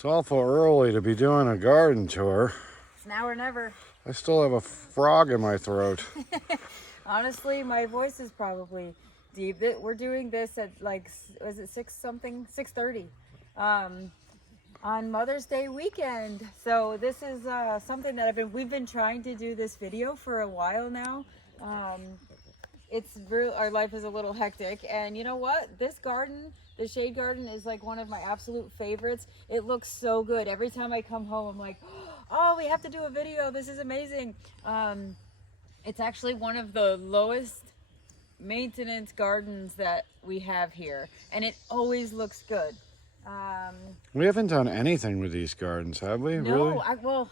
It's awful early to be doing a garden tour. It's now or never. I still have a frog in my throat. Honestly, my voice is probably deep. We're doing this at like, was it 6 something? 6:30 on Mother's Day weekend. So this is something that we've been trying to do this video for a while now. It's real, our life is a little hectic, and you know what, this garden, the shade garden, is like one of my absolute favorites. It looks so good. Every time I come home, I'm like, oh, we have to do a video, this is amazing. It's actually one of the lowest maintenance gardens that we have here, and it always looks good. We haven't done anything with these gardens, have we? Really? Well,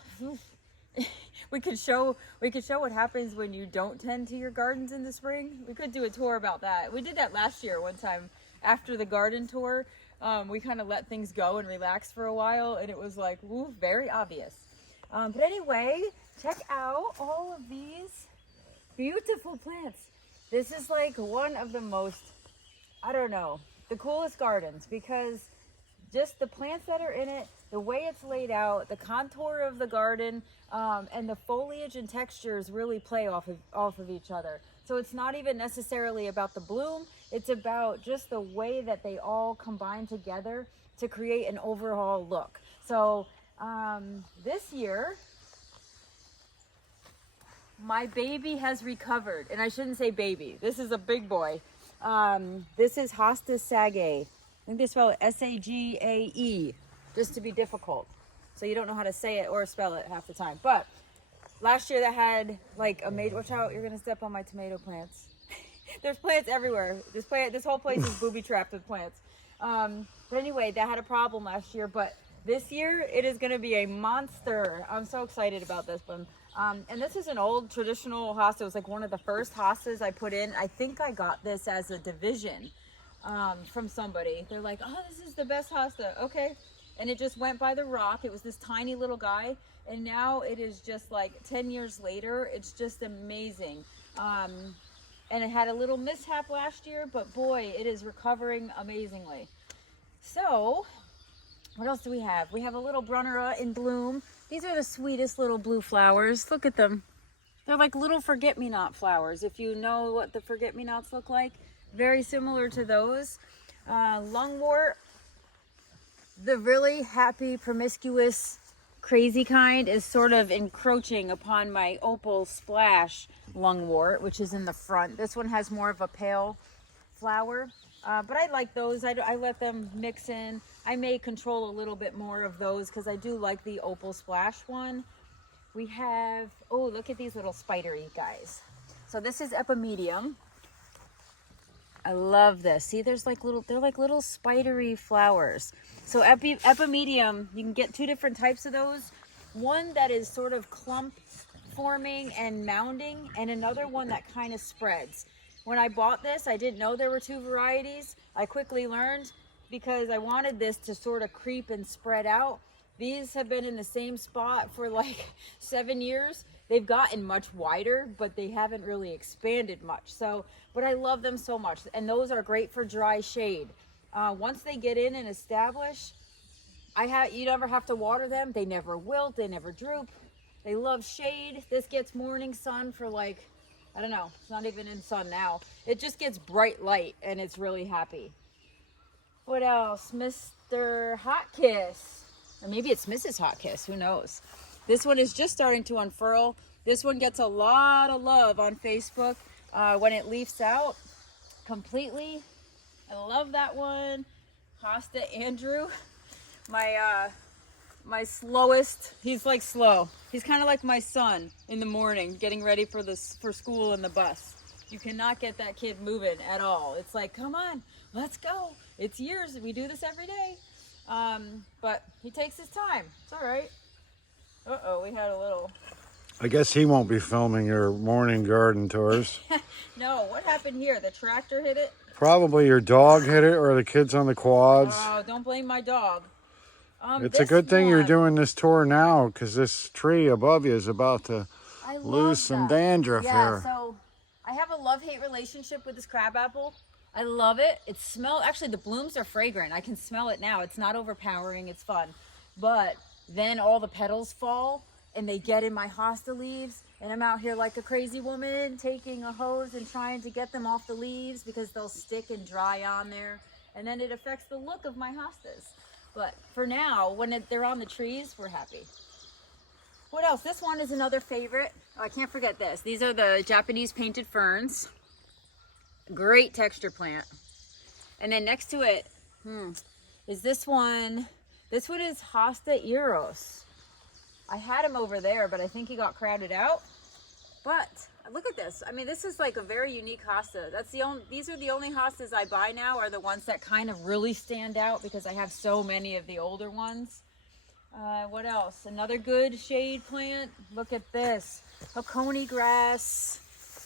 we could show what happens when you don't tend to your gardens in the spring. We could do a tour about that. We did that last year one time after the garden tour. We kind of let things go and relax for a while, and it was like, ooh, very obvious. But anyway, check out all of these beautiful plants. This is like one of the most, I don't know, the coolest gardens, because just the plants that are in it, the way it's laid out, the contour of the garden, and the foliage and textures really play off of each other. So it's not even necessarily about the bloom, it's about just the way that they all combine together to create an overall look. So this year, my baby has recovered, and I shouldn't say baby, this is a big boy. This is Hostas sagae. I think they spell it S-A-G-A-E, just to be difficult. So you don't know how to say it or spell it half the time. But last year that had like a major, watch out, you're gonna step on my tomato plants. There's plants everywhere. This whole place is booby trapped with plants. But anyway, that had a problem last year, but this year it is gonna be a monster. I'm so excited about this one. And this is an old traditional hosta. It was like one of the first hostas I put in. I think I got this as a division from somebody. They're like, oh, this is the best hosta. Okay. And it just went by the rock. It was this tiny little guy, and now it is just like 10 years later, it's just amazing. And it had a little mishap last year, but boy, it is recovering amazingly. So what else do we have? We have a little brunnera in bloom. These are the sweetest little blue flowers. Look at them. They're like little forget-me-not flowers. If you know what the forget-me-nots look like, very similar to those. Lungwort, the really happy, promiscuous, crazy kind, is sort of encroaching upon my opal splash lungwort, which is in the front. This one has more of a pale flower, but I like those. I let them mix in. I may control a little bit more of those because I do like the opal splash one. We have, oh, look at these little spidery guys. So this is epimedium. I love this. See, there's like they're like little spidery flowers. So epimedium, you can get two different types of those. One that is sort of clump forming and mounding, and another one that kind of spreads. When I bought this, I didn't know there were two varieties. I quickly learned because I wanted this to sort of creep and spread out. These have been in the same spot for like 7 years. They've gotten much wider, but they haven't really expanded much. So, but I love them so much. And those are great for dry shade. Once they get in and establish, you never have to water them. They never wilt, they never droop. They love shade. This gets morning sun for like, I don't know, it's not even in sun now. It just gets bright light and it's really happy. What else? Mr. Hot Kiss. Or maybe it's Mrs. Hot Kiss, who knows? This one is just starting to unfurl. This one gets a lot of love on Facebook when it leaves out completely. I love that one. Hosta Andrew, my slowest. He's like slow. He's kind of like my son in the morning, getting ready for school and the bus. You cannot get that kid moving at all. It's like, come on, let's go. It's years. We do this every day. But he takes his time. It's all right. Uh-oh, we had a little... I guess he won't be filming your morning garden tours. No, what happened here? The tractor hit it? Probably your dog hit it, or the kids on the quads. Oh, don't blame my dog. It's a good thing you're doing this tour now, because this tree above you is about to lose some dandruff here. Yeah, so I have a love-hate relationship with this crabapple. I love it. Actually, the blooms are fragrant. I can smell it now. It's not overpowering. It's fun. but then all the petals fall and they get in my hosta leaves, and I'm out here like a crazy woman taking a hose and trying to get them off the leaves because they'll stick and dry on there, and then it affects the look of my hostas. But for now, when they're on the trees, we're happy. What else? This one is another favorite. Oh, I can't forget this. These are the Japanese painted ferns. Great texture plant. And then next to it is this one. This one is Hosta Eros. I had him over there, but I think he got crowded out. But look at this. I mean, this is like a very unique hosta. These are the only hostas I buy now, are the ones that kind of really stand out because I have so many of the older ones. What else? Another good shade plant. Look at this. Hoconi grass.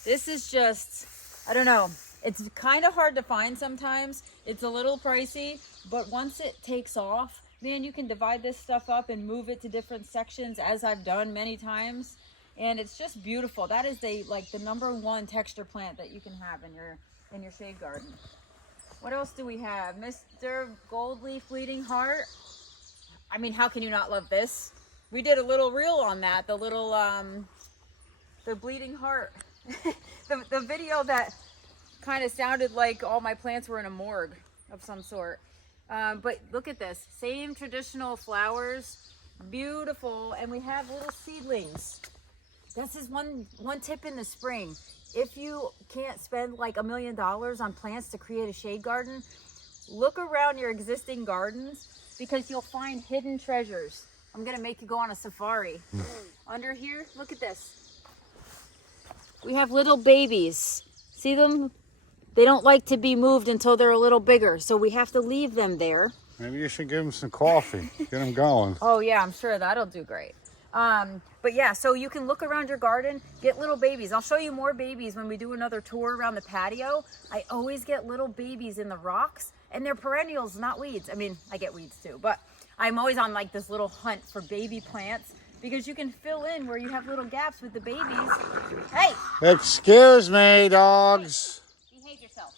This is just, I don't know. It's kind of hard to find sometimes. It's a little pricey, but once it takes off, man, you can divide this stuff up and move it to different sections, as I've done many times. And it's just beautiful. That is the #1 texture plant that you can have in your shade garden. What else do we have? Mr. Goldleaf Bleeding Heart. I mean, how can you not love this? We did a little reel on that, the little, the bleeding heart. the video that kind of sounded like all my plants were in a morgue of some sort. But look at this, same traditional flowers, beautiful, and we have little seedlings. This is one tip in the spring. If you can't spend like $1 million on plants to create a shade garden, look around your existing gardens, because you'll find hidden treasures. I'm gonna make you go on a safari. Under here, look at this. We have little babies. See them? They don't like to be moved until they're a little bigger, so we have to leave them there. Maybe you should give them some coffee. Get them going. Oh yeah, I'm sure that'll do great. But yeah, so you can look around your garden, get little babies. I'll show you more babies when we do another tour around the patio. I always get little babies in the rocks, and they're perennials, not weeds. I mean, I get weeds too, but I'm always on like this little hunt for baby plants, because you can fill in where you have little gaps with the babies. Hey! Excuse me, dogs. Behave yourself.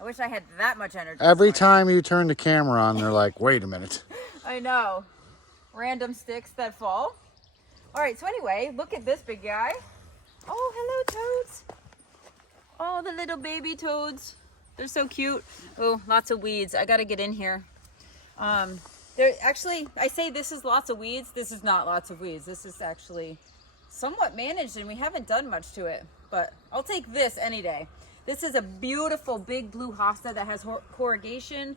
I wish I had that much energy. Every time you turn the camera on, they're like, wait a minute. I know. Random sticks that fall. All right, so anyway, look at this big guy. Oh, hello, toads. Oh, the little baby toads. They're so cute. Oh, lots of weeds. I got to get in here. There actually, I say this is lots of weeds. This is not lots of weeds. This is actually somewhat managed, and we haven't done much to it. But I'll take this any day. This is a beautiful big blue hosta that has corrugation.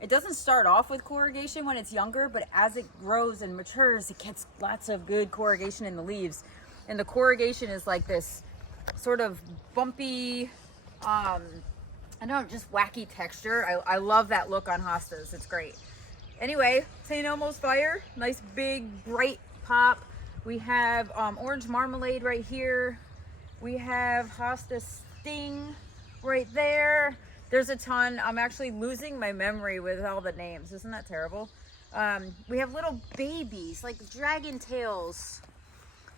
It doesn't start off with corrugation when it's younger, but as it grows and matures, it gets lots of good corrugation in the leaves. And the corrugation is like this sort of bumpy, I don't know, just wacky texture. I love that look on hostas. It's great. Anyway, St. Elmo's Fire, nice big bright pop. We have orange marmalade right here. We have hosta sting right there. There's a ton. I'm actually losing my memory with all the names. Isn't that terrible? We have little babies, like dragon tails.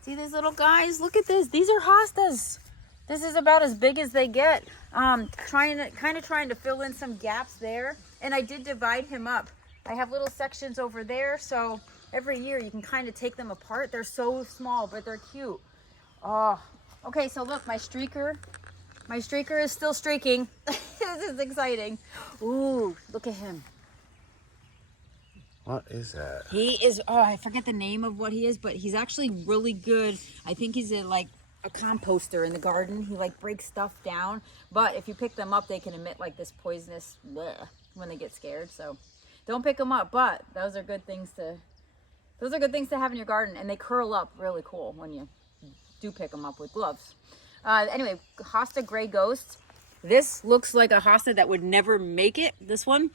See these little guys? Look at this. These are hostas. This is about as big as they get. Trying to fill in some gaps there. And I did divide him up. I have little sections over there, so every year you can kind of take them apart. They're so small, but they're cute. Oh, okay, so look, my streaker. My streaker is still streaking. This is exciting. Ooh, look at him. What is that? He is, oh, I forget the name of what he is, but he's actually really good. I think he's a composter in the garden. He like breaks stuff down, but if you pick them up, they can emit like this poisonous bleh when they get scared. So don't pick them up, but those are good things to have in your garden, and they curl up really cool when you do pick them up with gloves. Anyway, hosta gray ghost. This looks like a hosta that would never make it, this one,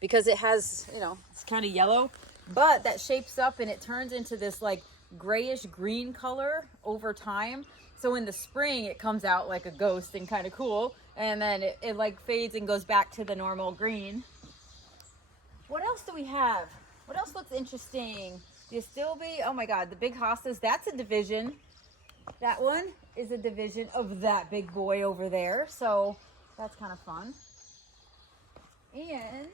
because it has, it's kind of yellow, but that shapes up and it turns into this like grayish green color over time. So in the spring, it comes out like a ghost and kind of cool, and then it like fades and goes back to the normal green. What else do we have? What else looks interesting? The Astilbe, oh my God, the big hostas, that's a division. That one is a division of that big boy over there. So that's kind of fun. And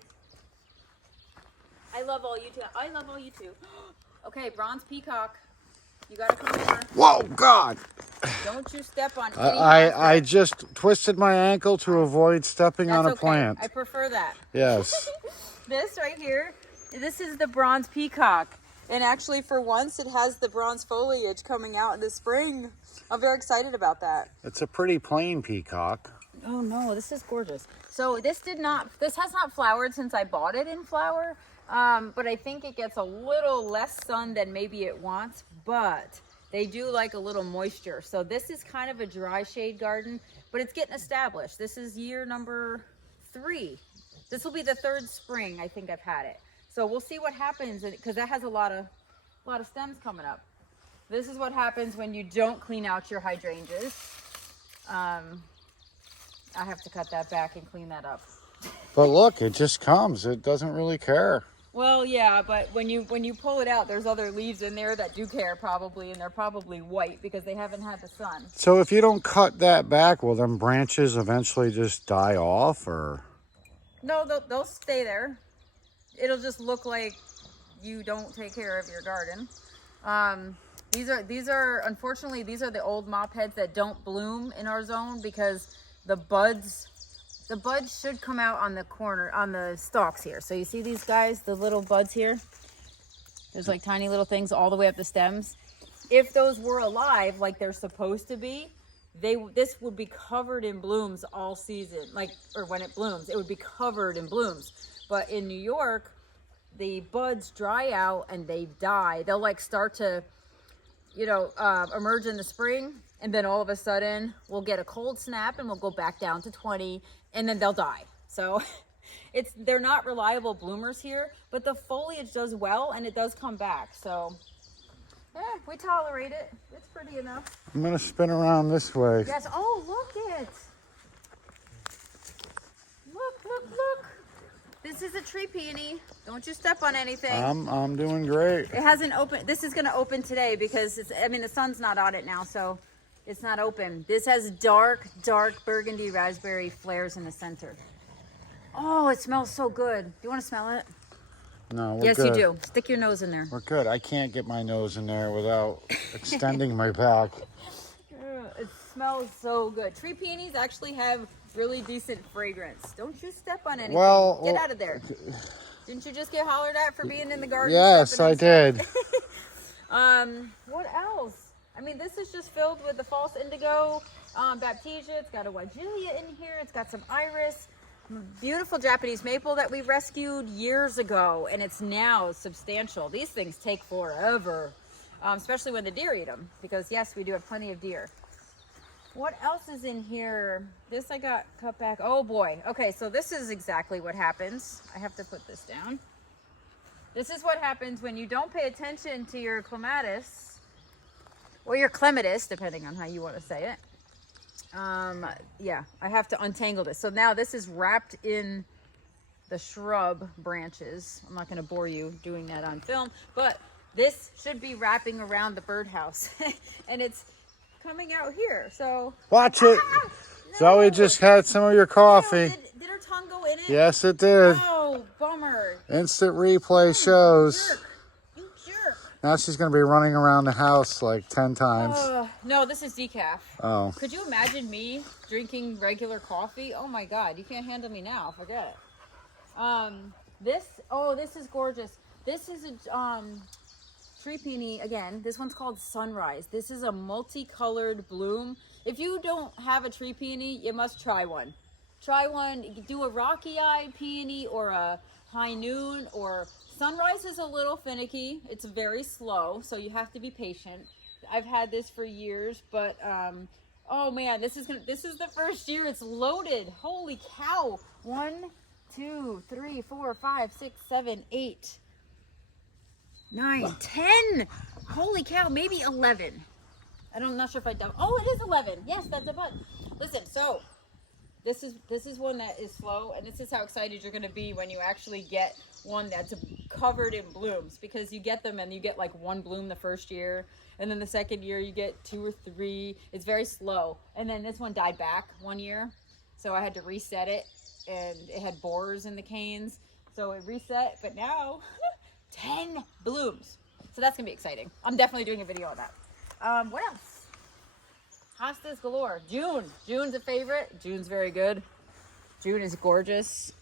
I love all you two. I love all you two. Okay, bronze peacock. You gotta come over. Whoa, God! Don't you step on any I hostas. just twisted my ankle to avoid stepping That's on a okay. plant. I prefer that. Yes. This right here, this is the bronze peacock. And actually, for once, it has the bronze foliage coming out in the spring. I'm very excited about that. It's a pretty plain peacock. Oh no, this is gorgeous. So this has not flowered since I bought it in flower. But I think it gets a little less sun than maybe it wants, but they do like a little moisture. So this is kind of a dry shade garden, but it's getting established. This is year number 3. This will be the 3rd spring I think I've had it. So we'll see what happens, because that has a lot of stems coming up. This is what happens when you don't clean out your hydrangeas. I have to cut that back and clean that up. But look, it just comes. It doesn't really care. Well, yeah, but when you pull it out, there's other leaves in there that do care probably, and they're probably white because they haven't had the sun. So if you don't cut that back, will them branches eventually just die off, or? No, they'll stay there. It'll just look like you don't take care of your garden. These are unfortunately, these are the old mop heads that don't bloom in our zone because the buds should come out on the corner, on the stalks here. So you see these guys, the little buds here? There's like tiny little things all the way up the stems. If those were alive like they're supposed to be, this would be covered in blooms all season. Or when it blooms, it would be covered in blooms. But in New York, the buds dry out and they die. They'll like start to, emerge in the spring, and then all of a sudden we'll get a cold snap and we'll go back down to 20, and then they'll die. So they're not reliable bloomers here, but the foliage does well and it does come back. So we tolerate it. It's pretty enough. I'm gonna spin around this way. Yes. Oh, look it. Look. This is a tree peony. Don't you step on anything. I'm doing great. It hasn't opened. This is going to open today because the sun's not on it now, so it's not open. This has dark burgundy raspberry flares in the center. Oh, it smells so good. Do you want to smell it? No, we're yes, good. you do. Stick your nose in there. We're good. I can't get my nose in there without extending my back. It smells so good. Tree peonies actually have really decent fragrance. Don't you step on anything. Well, get out of there. Didn't you just get hollered at for being in the garden? Yes, I did. What else? This is just filled with the false indigo, baptisia. It's got a weigelia in here. It's got some iris. Beautiful Japanese maple that we rescued years ago, and it's now substantial. These things take forever, especially when the deer eat them, because yes, we do have plenty of deer. What else is in here? This I got cut back. Oh boy. Okay, so this is exactly what happens. I have to put this down. This is what happens when you don't pay attention to your clematis, or your clematis, depending on how you want to say it. Yeah, I have to untangle this. So now this is wrapped in the shrub branches. I'm not going to bore you doing that on film, but this should be wrapping around the birdhouse, and it's coming out here. So watch it. No. Zoe just had some of your coffee. No, did her tongue go in it? Yes, it did. Oh, bummer. Instant replay shows. You jerk. Now she's going to be running around the house like 10 times. No, this is decaf. Oh. Could you imagine me drinking regular coffee? Oh my God, you can't handle me now. Forget it. This is gorgeous. This is a tree peony again. This one's called Sunrise. This is a multicolored bloom. If you don't have a tree peony, you must try one. Try one. Do a rocky-eyed peony or a high noon, or Sunrise is a little finicky. It's very slow, so you have to be patient. I've had this for years, but oh man, this is the first year it's loaded. Holy cow! 1, 2, 3, 4, 5, 6, 7, 8, 9, 10. Holy cow, maybe 11. I'm not sure if I doubt. Oh, it is 11. Yes, that's a bud. Listen, so this is one that is slow, and this is how excited you're going to be when you actually get one that's covered in blooms, because you get them and you get like one bloom the first year, and then the second year you get 2 or 3. It's very slow. And then this one died back one year, so I had to reset it, and it had borers in the canes. So it reset, but now 10 blooms. So that's gonna be exciting. I'm definitely doing a video on that. What else? Hostas galore. June. June's a favorite. June's very good. June is gorgeous.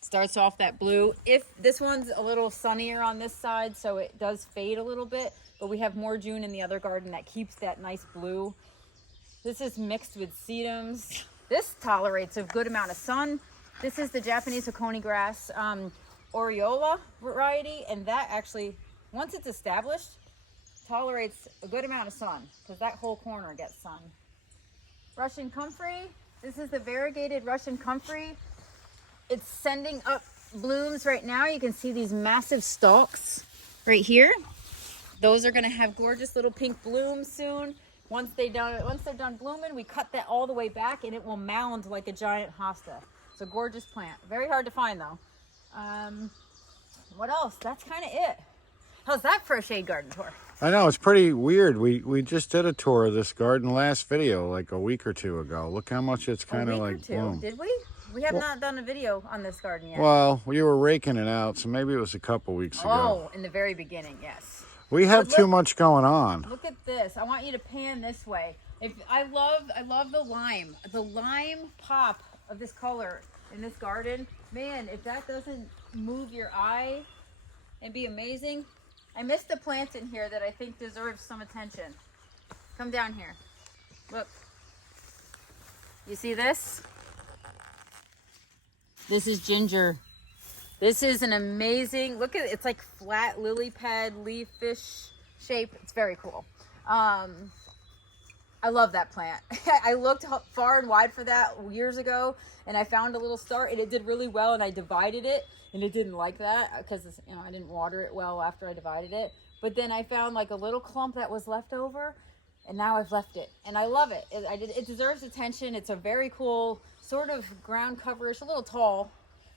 Starts off that blue. If this one's a little sunnier on this side, so it does fade a little bit, but we have more June in the other garden that keeps that nice blue. This is mixed with sedums. This tolerates a good amount of sun. This is the Japanese Hakone grass Aureola variety, and that actually, once it's established, tolerates a good amount of sun because that whole corner gets sun. Russian comfrey. This is the variegated Russian comfrey. It's sending up blooms right now. You can see these massive stalks right here. Those are going to have gorgeous little pink blooms soon. Once they're done blooming, we cut that all the way back and it will mound like a giant hosta. It's a gorgeous plant. Very hard to find though. What else? That's kind of it. How's that for a shade garden tour? I know, it's pretty weird. We just did a tour of this garden last video, like a week or two ago. Look how much it's kind of like bloomed. Did we? We have not done a video on this garden yet. Well, you were raking it out, so maybe it was a couple weeks ago. Oh, in the very beginning, yes. We have too much going on. Look at this. I want you to pan this way. I love the lime. The lime pop of this color in this garden. Man, if that doesn't move your eye and be amazing. I missed the plants in here that I think deserve some attention. Come down here. Look. You see this? This is ginger. This is an amazing, look at it, it's like flat lily pad leaf fish shape. It's very cool. I love that plant. I looked far and wide for that years ago and I found a little start and it did really well and I divided it and it didn't like that because I didn't water it well after I divided it. But then I found like a little clump that was left over and now I've left it and I love it. It deserves attention. It's a very cool sort of ground cover. It's a little tall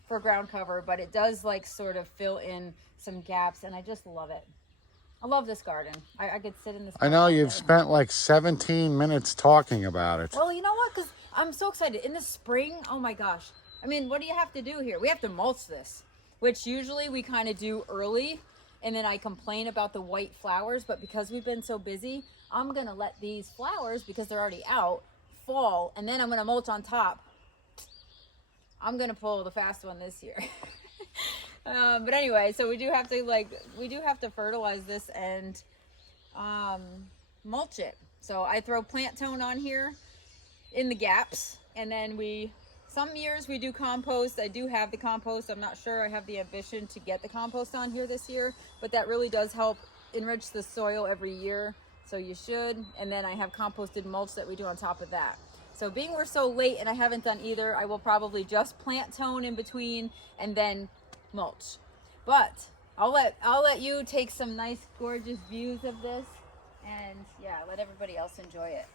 for ground cover, but it does like sort of fill in some gaps and I just love it. I love this garden. I could sit in this garden. I know you've spent like 17 minutes talking about it. Well, you know what? Because I'm so excited. In the spring, oh my gosh. I mean, what do you have to do here? We have to mulch this, which usually we kind of do early and then I complain about the white flowers, but because we've been so busy, I'm going to let these flowers, because they're already out, fall, and then I'm going to mulch on top. I'm going to pull the fast one this year. But anyway, so we do have to fertilize this and mulch it. So I throw plant tone on here in the gaps, and then some years we do compost. I do have the compost. I'm not sure I have the ambition to get the compost on here this year, but that really does help enrich the soil every year. So you should. And then I have composted mulch that we do on top of that. So being we're so late and I haven't done either, I will probably just plant tone in between and then mulch. But I'll let you take some nice, gorgeous views of this, and yeah, let everybody else enjoy it.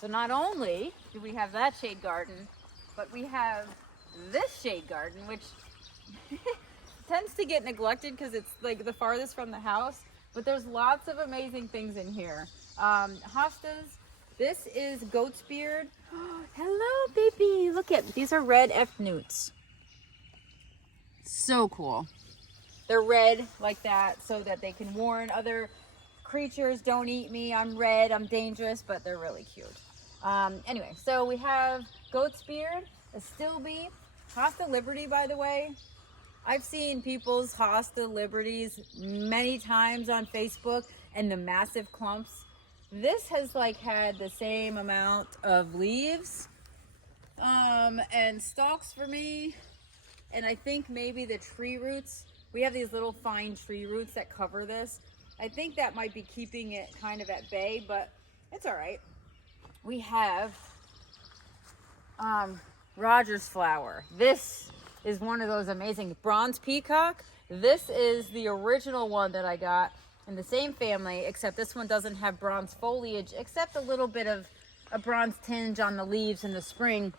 So not only do we have that shade garden, but we have this shade garden, which tends to get neglected because it's like the farthest from the house, but there's lots of amazing things in here. Hostas, this is goat's beard. Hello, baby. Look at, these are red F newts. So cool. They're red like that so that they can warn other creatures, don't eat me, I'm red, I'm dangerous, but they're really cute. Anyway, so we have goat's beard, a still beef, Hosta Liberty, by the way. I've seen people's Hosta Liberties many times on Facebook and the massive clumps. This has like had the same amount of leaves and stalks for me. And I think maybe the tree roots, we have these little fine tree roots that cover this. I think that might be keeping it kind of at bay, but it's all right. We have Rogers flower. This is one of those amazing bronze peacock. This is the original one that I got in the same family, except this one doesn't have bronze foliage, except a little bit of a bronze tinge on the leaves in the spring.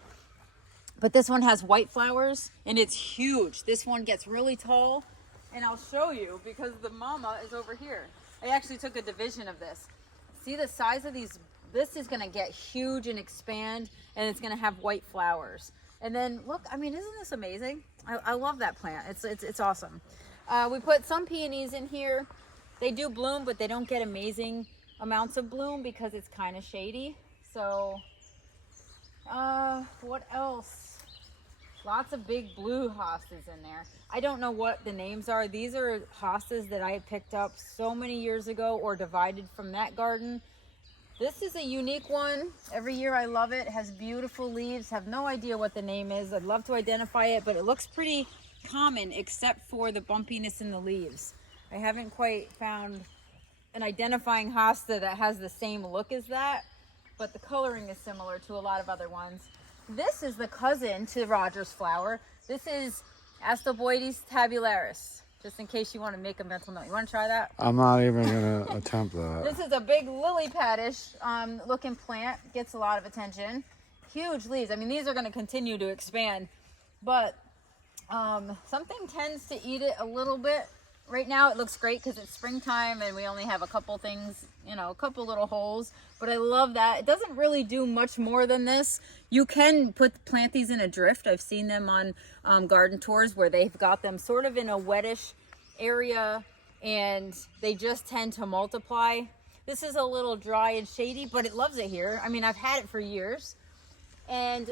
But this one has white flowers and it's huge. This one gets really tall, and I'll show you because the mama is over here. I actually took a division of this. See the size of these this is gonna get huge and expand, and it's gonna have white flowers. And then look, I mean, isn't this amazing? I love that plant. It's awesome. We put some peonies in here. They do bloom, but they don't get amazing amounts of bloom because it's kind of shady. So what else? Lots of big blue hostas in there. I don't know what the names are. These are hostas that I had picked up so many years ago or divided from that garden. This is a unique one. Every year I love it. It has beautiful leaves. Have no idea what the name is. I'd love to identify it, but it looks pretty common except for the bumpiness in the leaves. I haven't quite found an identifying hosta that has the same look as that, but the coloring is similar to a lot of other ones. This is the cousin to Rogers flower. This is Astilboides tabularis, just in case you want to make a mental note. You want to try that? I'm not even going to attempt that. This is a big lily padish looking plant. Gets a lot of attention. Huge leaves. I mean, these are going to continue to expand, but something tends to eat it a little bit. Right now it looks great because it's springtime and we only have a couple things, you know, a couple little holes, but I love that. It doesn't really do much more than this. You can plant these in a drift. I've seen them on garden tours where they've got them sort of in a wettish area and they just tend to multiply. This is a little dry and shady, but it loves it here. I mean, I've had it for years. And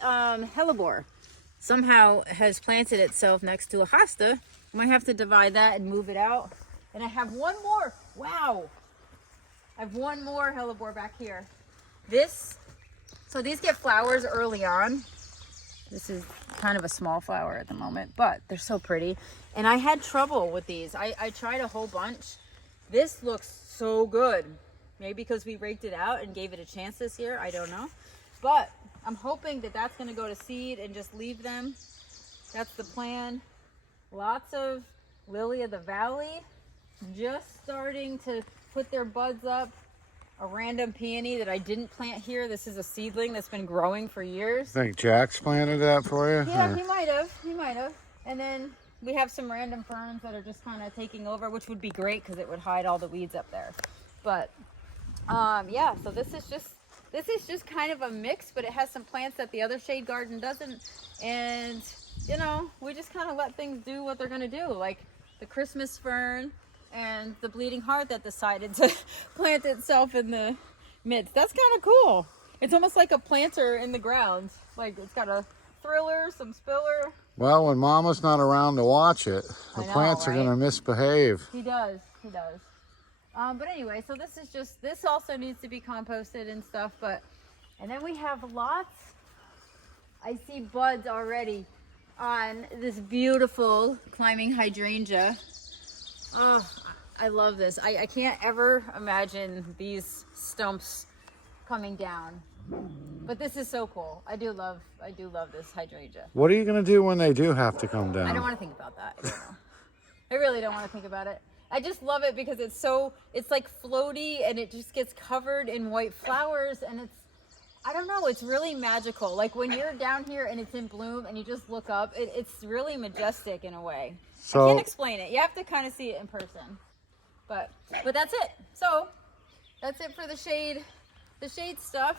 hellebore somehow has planted itself next to a hosta. I might have to divide that and move it out. And I have one more. Wow. I have one more hellebore back here. So these get flowers early on. This is kind of a small flower at the moment, but they're so pretty. And I had trouble with these. I tried a whole bunch. This looks so good. Maybe because we raked it out and gave it a chance this year. I don't know. But I'm hoping that that's going to go to seed and just leave them. That's the plan. Lots of lily of the valley just starting to put their buds up. A random peony that I didn't plant here. This is a seedling that's been growing for years. I think Jack's planted that for you? Yeah, he might have. He might have. And then we have some random ferns that are just kind of taking over, which would be great because it would hide all the weeds up there. But yeah, so this is just kind of a mix, but it has some plants that the other shade garden doesn't. And you know, we just kind of let things do what they're going to do, like the Christmas fern and the bleeding heart that decided to plant itself in the midst. That's kind of cool. It's almost like a planter in the ground. Like it's got a thriller, some spiller. Well, when Mama's not around to watch it, the plants are going to misbehave. He does. He does. But anyway, so this also needs to be composted and stuff. And then we have lots. I see buds already on this beautiful climbing hydrangea. Oh, I love this. I can't ever imagine these stumps coming down, but this is so cool. I do love this hydrangea. What are you going to do when they do have to come down? I don't want to think about that. I don't know. I really don't want to think about it. I just love it because it's like floaty and it just gets covered in white flowers and I don't know, it's really magical. Like when you're down here and it's in bloom and you just look up, it's really majestic in a way. So, I can't explain it. You have to kind of see it in person. But that's it. So that's it for the shade stuff.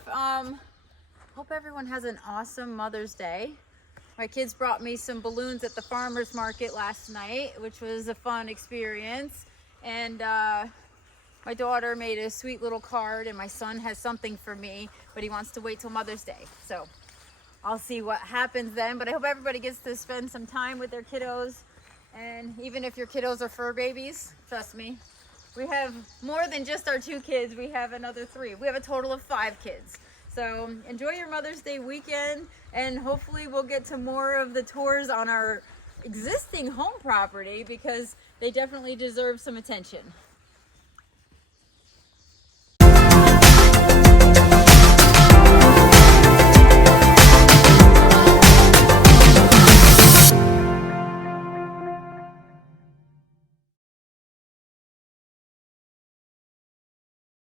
Hope everyone has an awesome Mother's Day. My kids brought me some balloons at the farmer's market last night, which was a fun experience. And my daughter made a sweet little card, and my son has something for me, but he wants to wait till Mother's Day. So I'll see what happens then. But I hope everybody gets to spend some time with their kiddos. And even if your kiddos are fur babies, trust me, we have more than just our 2 kids. We have another 3. We have a total of 5 kids. So enjoy your Mother's Day weekend, and hopefully we'll get to more of the tours on our existing home property because they definitely deserve some attention.